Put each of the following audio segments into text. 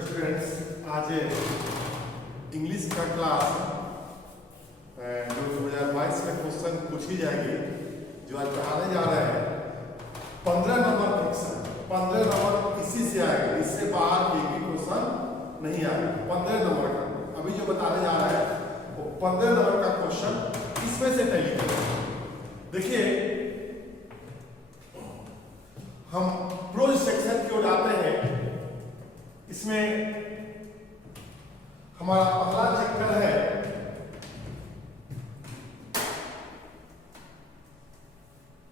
Students, आज English का class जो 2022 का क्वेश्चन पूछी जाएगी, जो आज पढ़ाने जा रहे हैं 15 नंबर क्वेश्चन। 15 नंबर इसी से आएगा, इससे बाहर एक भी क्वेश्चन नहीं आएगा। 15 नंबर का अभी जो बताने जा रहा है वो 15 नंबर का क्वेश्चन इसमें से टैली करेगा। देखिए, हम प्रोज सेक्शन की ओर आते हैं। इसमें हमारा पहला चैप्टर है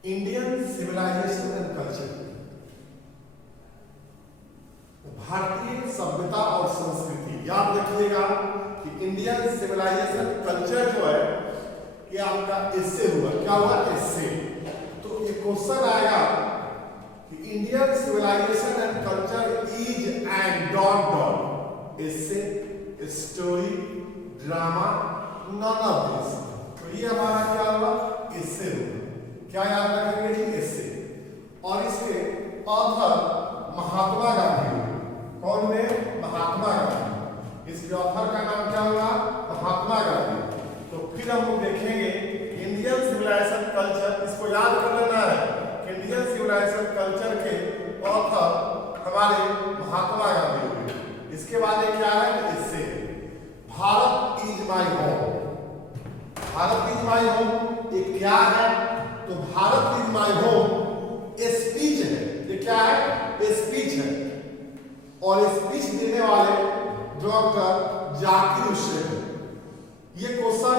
इंडियन सिविलाइजेशन एंड कल्चर, भारतीय सभ्यता और संस्कृति। याद रखिएगा कि इंडियन सिविलाइजेशन कल्चर जो है ये आपका इससे हुआ। क्या हुआ? इससे। तो ये क्वेश्चन आएगा कि Indian civilisation and culture is and dot dot इससे story drama none of this. तो ये हमारा क्या हुआ? इससे हुआ। क्या याद रखेंगे जी? इससे। और इसके ऑथर महात्मा गांधी। कौन है? महात्मा गांधी। इसके ऑथर का नाम क्या होगा? महात्मा गांधी। तो फिर हम लोग देखेंगे इंडियन सिविलाइजेशन कल्चर, इसको याद कर लेना है। इंडियन सिविलाइजेशन कल्चर के ऑथर हमारे महात्मा गांधी हुए। इसके बाद क्या है? इससे Bharat is my home. Bharat is my home ये क्या है? तो Bharat is my home speech है। ये क्या है? स्पीच है। और स्पीच देने वाले डॉक्टर जाकिर हुसैन। ये क्वेश्चन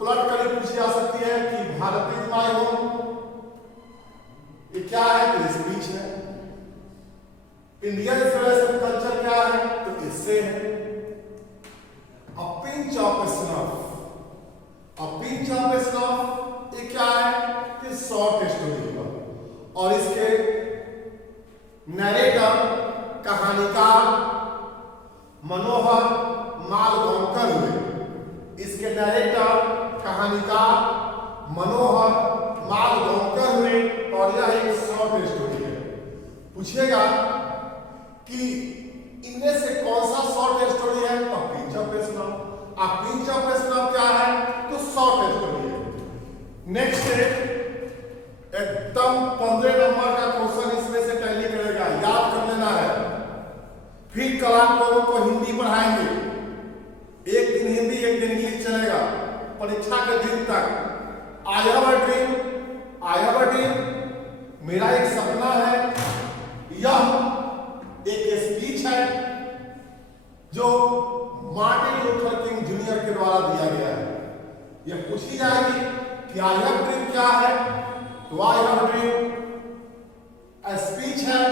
पलट कर पूछी जा सकती है कि भारत इज माय होम ये क्या है? तो स्पीच है। इंडियन सिविलाइजेशन कल्चर क्या है? तो इससे है। A pinch of snuff. A pinch of snuff ये क्या है? ये शॉर्ट स्टोरी है। और इसके नरेटर कहानीकार मनोहर मालवंकर हुए। इसके नरेटर कहानीकार मनोहर मालवंकर हुए। और यह एक शॉर्ट स्टोरी है। पूछिएगा कि इनमें से कौन सा शॉर्ट स्टोरी है? तो पिंच ऑफ स्नफ। अब पिंच ऑफ स्नफ क्या है? तो शॉर्ट स्टोरी है। नेक्स्ट है एकदम 15 नंबर का क्वेश्चन, इसमें से टैली करेगा, याद कर लेना है। फिर कल आप लोगों को हिंदी पढ़ाएंगे। एक दिन हिंदी एक दिन इंग्लिश चलेगा परीक्षा के दिन तक। I have a dream, I have a dream मेरा एक सपना है। यह एक स्पीच है जो मार्टिन लूथर किंग जूनियर के द्वारा दिया गया है। यह पूछी जाएगी कि आई हैव ड्रीम क्या है? तो आई हैव ड्रीम स्पीच है,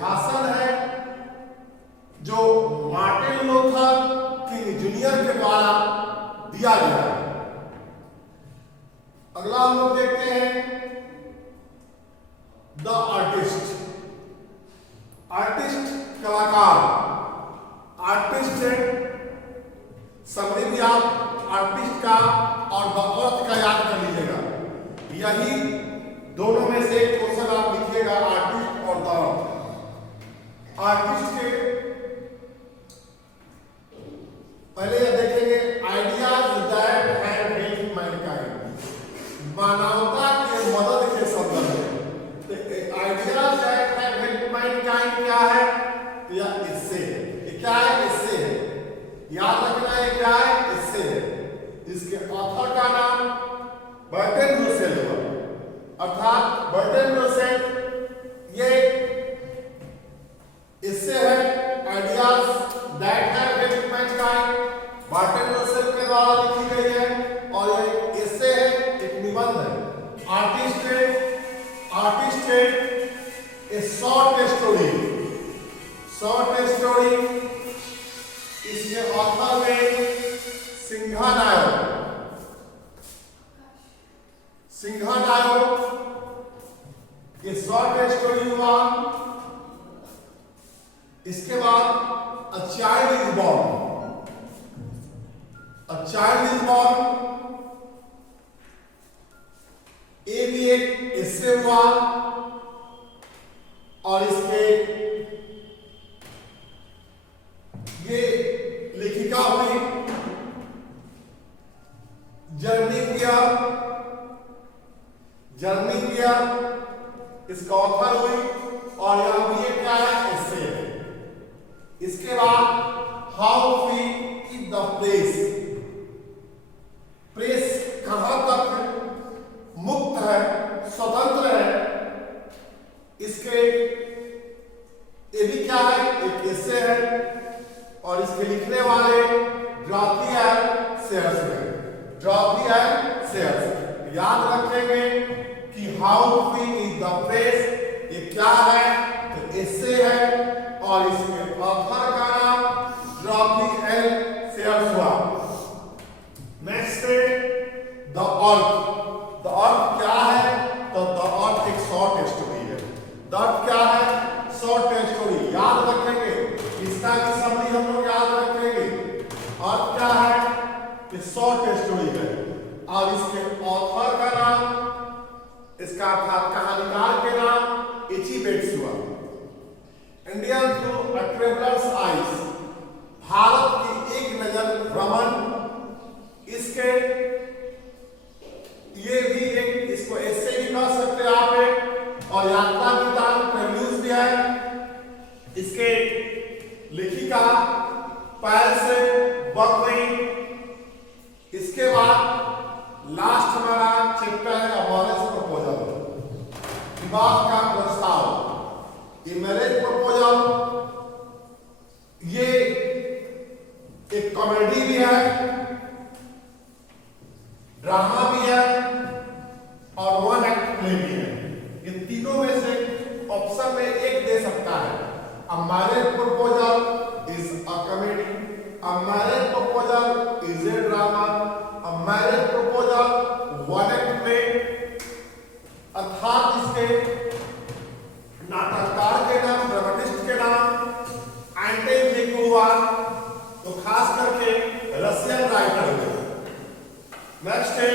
भाषण है जो मार्टिन लूथर किंग जूनियर के द्वारा दिया गया है। अगला हम लोग देखते हैं द आर्टिस्ट। आर्टिस्ट कलाकार। आर्टिस्ट है समृद्धि, आप आर्टिस्ट का और द अर्थ का याद कर लीजिएगा। यही दोनों में से एक क्वेश्चन आप लिखिएगा, आर्टिस्ट और द अर्थ। आर्टिस्ट के पहले यह देखेंगे ideas that have helped Mankind, मानवता के मदद के संदर्भ में। Ideas that have helped Mankind क्या है? यह इससे है। ये क्या है? इससे है। याद रखना है क्या है? इससे है। इसके ऑथर का नाम बर्टन रसेल है, अर्थात बर्टन रसेल। ये इससे है ideas that have helped Mankind, Burton Russell के द्वारा लिखी गई है। और ये इससे है, एक निबंध है। आर्टिस्ट है, आर्टिस्ट है ए शॉर्ट स्टोरी। शॉर्ट स्टोरी इसके ऑथर में सिंघा नायक। सिंघा नायक ये शॉर्ट स्टोरी हुआ। इसके बाद a child is born. A child is born ये भी एक इससे हुआ। और इसके भी क्या है, एक एसे है और इसके लिखने वाले ड्रॉपी एंड शेयर्स में, ड्रॉपी एंड शेयर्स। याद रखेंगे कि how free is the press, ये क्या है, तो एसे है और इसके ऑथर का नाम ड्रॉपी एंड शेयर्स हुआ। नेक्स्ट है द अर्थ। द अर्थ क्या है, तो द अर्थ एक शॉर्ट स्टोरी है। द अर्थ क्या है, शॉर्ट स्टोरी। याद रखेंगे, इसका भी समरी हम लोग याद रखेंगे। अर्थ क्या है, ये शॉर्ट स्टोरी है और इसके ऑथर का नाम, इसका कहानीकार के नाम एची बेट्स हुआ। Indian through a travellers eyes, Bharat की एक नजर भ्रमण, इसके ये भी एक, इसको ऐसे भी कह सकते हैं आप एक, और यात्रा विधान प्रेल्यूज भी है। इसके लेखिका पैर से बग गई। इसके बाद लास्ट हमारा चैप्टर है अमॉरस प्रपोजल, विवाह का प्रस्ताव। ये मैरिज प्रपोजल, ये एक कॉमेडी भी है, ड्रामा भी है और वन एक्ट प्ले भी है। ये तीनों में से ऑप्शन में एक दे सकता है। A marriage proposal is a comedy, a marriage proposal is a drama, a marriage proposal one act play. अर्थात इसके नाटककार के नाम, ड्रामेटिस्ट के नाम एंटन चेखोव, तो खास करके रशियन राइटर है। नेक्स्ट है,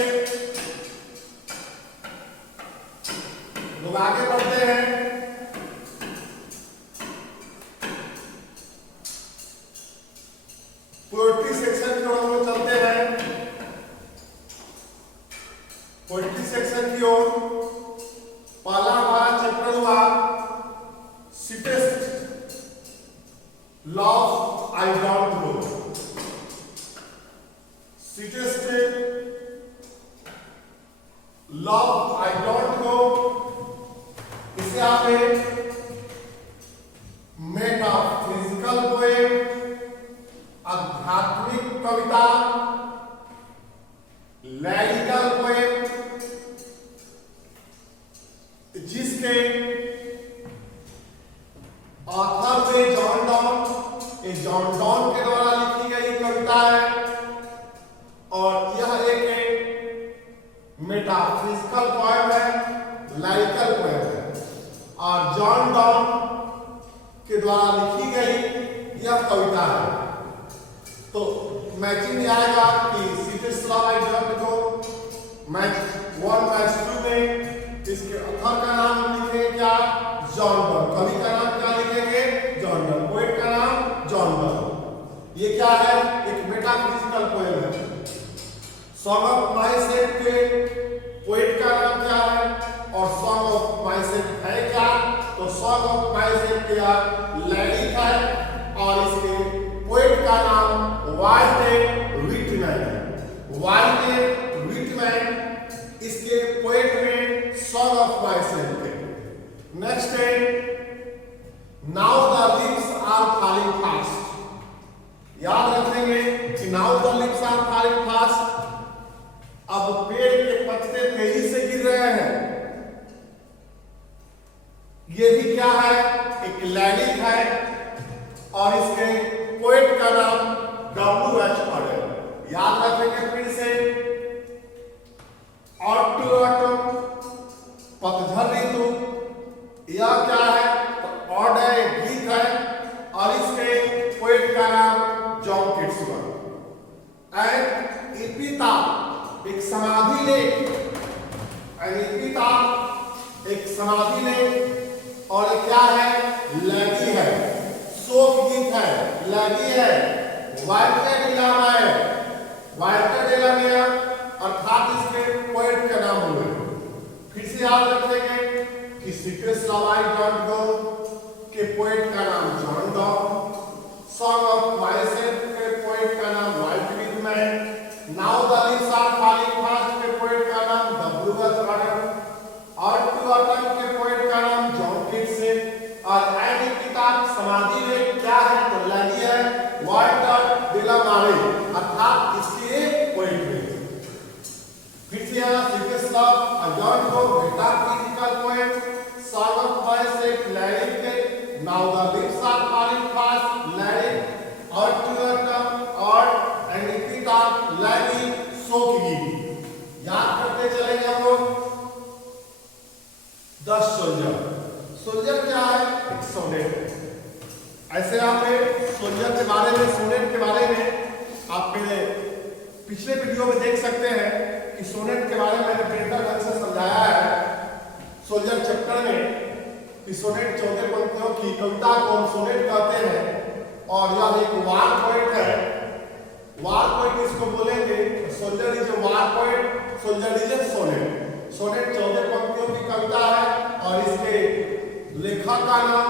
लोग आगे बढ़ते हैं। पोएट्री सेक्शन की ओर हम लोग चलते हैं। पोएट्री सेक्शन की ओर पहला हमारा चैप्टर हुआ सिटेस्ट love I don't no. सिटेस्ट love I don't no, इसे आप मेटाफिजिकल पोएम, आध्यात्मिक कविता, लैरिकल पोएम, जिसके ऑथर थे जॉन डॉन। ये जॉन डॉन के द्वारा लिखी गई कविता है और यह एक मेटाफिजिकल पोएम है, लैरिकल पोएम है और जॉन डॉन के द्वारा लिखी गई यह कविता है। तो मैचिंग आएगा कि sweetest love I don't no, match 1 match 2 में इसके ऑथर का नाम लिखेंगे क्या, जॉन डॉन। कवि का नाम क्या लिखेंगे, जॉन डॉन। पोएट का नाम जॉन डॉन। ये क्या है, एक मेटाफिजिकल पोएम है। सॉन्ग ऑफ माइसेल्फ के पोएट का नाम क्या है और सॉन्ग ऑफ माइसेल्फ है क्या, तो सॉन्ग ऑफ माइसेल्फ क्या लैरिक है और इसके पोएट का नाम वाल्टर व्हिटमैन है। वाल्टर व्हिटमैन इसके पोएट में सॉन्ग ऑफ माइसेल्फ है। नेक्स्ट है now the lips are falling fast. याद रखेंगे कि now the lips are falling fast, अब पेड़ के पत्ते तेजी से गिर रहे हैं। ये भी क्या है, एक लैरिक है और इसके पोएट का नाम W.H. ऑर्डर। याद रखेंगे फिर से, ऑटम पतझड़ ऋतु, यह क्या है, तो ऑड है, एक गीत है और इसके पोएट का नाम जॉन किट्स हुआ। एंड इपिता एक समाधि लेख, एक समाधि लेख और क्या है, लैगी है, शोक गीत है, लैगी है। वाल्टर डिलामा है, वाल्टर डिलामा अर्थात इसके पोएट का नाम हुए। फिर से याद रखेंगे कि sweetest love I don't know के पोएट का नाम John Donne, song of myself के पोएट का नाम Walter Whitman, now the lips are falling fast के पोएट का नाम W.H. ऑर्डर और टू ऑटम के पोएट का नाम जॉन किट्स और एनी पिता समाधि में क्या है तो लैंडी है, वाल्टर डेला मारे अर्थात इसके पोएट है। फिर से यहाँ सिकेस्लव अजॉन को metaphysical poet, song of voice एक लैरिक के, now the lips are falling fast lyric और टू द टंग और एंडिकिटा लैंडी सोकिगी। याद करते चलेंगे हम लोग। 10 सोल्जर। सोल्जर क्या है? एक सोनेट है। ऐसे आपने सोल्जर के बारे में, सोनेट के बारे में आप मेरे पिछले वीडियो में देख सकते हैं कि सोनेट के बारे में मैंने बेहतर ढंग से समझाया है सोल्जर चैप्टर में कि सोनेट 14 पंक्तियों की कविता को हम सोनेट कहते हैं और यह एक वार पोएट है। वार पोएट इसको बोलेंगे। Soldier is a war poet, soldier is a sonnet. Sonnet 14 पंक्तियों की कविता है और इसके लेखक का नाम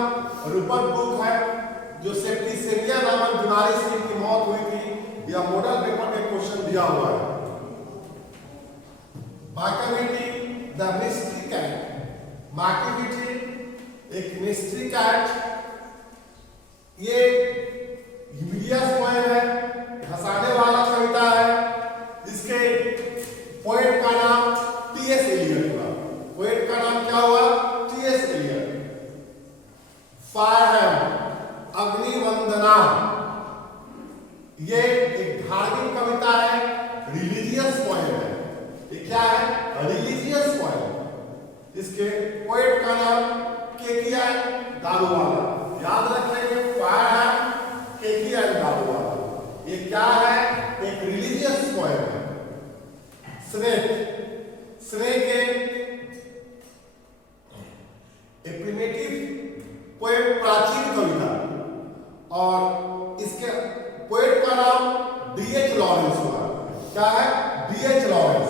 रूपर्ट ब्रूक है, जो सेप्टिसेमिया नामक बीमारी से इनकी मौत हुई थी। यह मॉडल पेपर में क्वेश्चन दिया हुआ है। मार्केविटी द मिस्ट्री कैट। मार्केविटी एक मिस्ट्री कैट, ये ह्यूमिलियस पोएम है, हंसाने वाला कविता है। इसके पोएट का नाम टी.एस. एलियट हुआ। पोएट का नाम क्या हुआ? टी.एस. एलियट। फायर अग्निवंदना, ये एक धार्मिक कविता है, रिलीजियस पोएम है। ये क्या है? Religious poem. इसके पोएट का नाम केकिया दारूवाला। याद रखेंगे, फायर केकिया दारूवाला। ये क्या है? एक रिलीजियस पोएम है। स्नेक। स्नेक एक प्रिमिटिव पोएम, प्राचीन कविता और इसके पोएट का नाम डी.एच. लॉरेंस हुआ। क्या है? D.H.. Lawrence.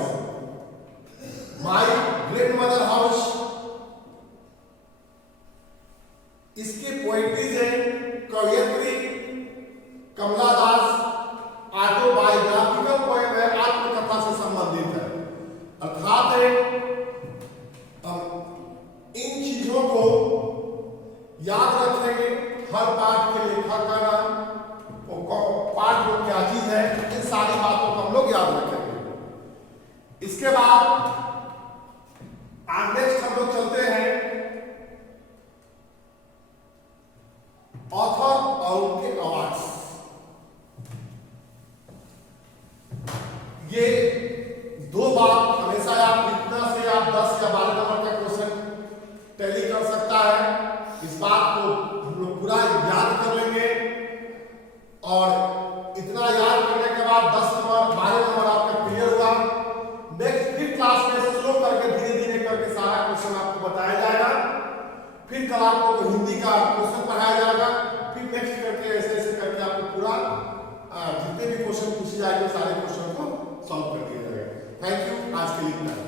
My great mother house, इसकी पोएट्रीज है। कवयित्री कमला दास, ऑटोबायोग्राफिकल पोएम है, आत्मकथा से संबंधित है। अर्थात इन चीजों को याद रखेंगे। हर पाठ के लेखक का नाम, पाठ को क्या चीज है, इन सारी बातों को हम लोग याद रखेंगे। इसके बाद नेक्स्ट हम लोग चलते हैं ऑथर और उनके अवार्ड्स। ये दो बात हमेशा आप इतना से आप 10 या 12 नंबर का क्वेश्चन टैली कर सकता है। इस बात को हम लोग पूरा याद कर लेंगे और इतना याद करने के बाद 10 नंबर 12 नंबर आपका क्लियर हुआ। नेक्स्ट फिर क्लास में स्लो करके धीरे धीरे करके सारा क्वेश्चन आपको बताया जाएगा। फिर कल आपको हिंदी का क्वेश्चन पढ़ाया जाएगा। फिर नेक्स्ट करके ऐसे ऐसे करके आपको पूरा जितने भी क्वेश्चन पूछे जाएंगे सारे क्वेश्चन को सॉल्व कर दिया जाएगा। Thank you. आज के लिए इतना।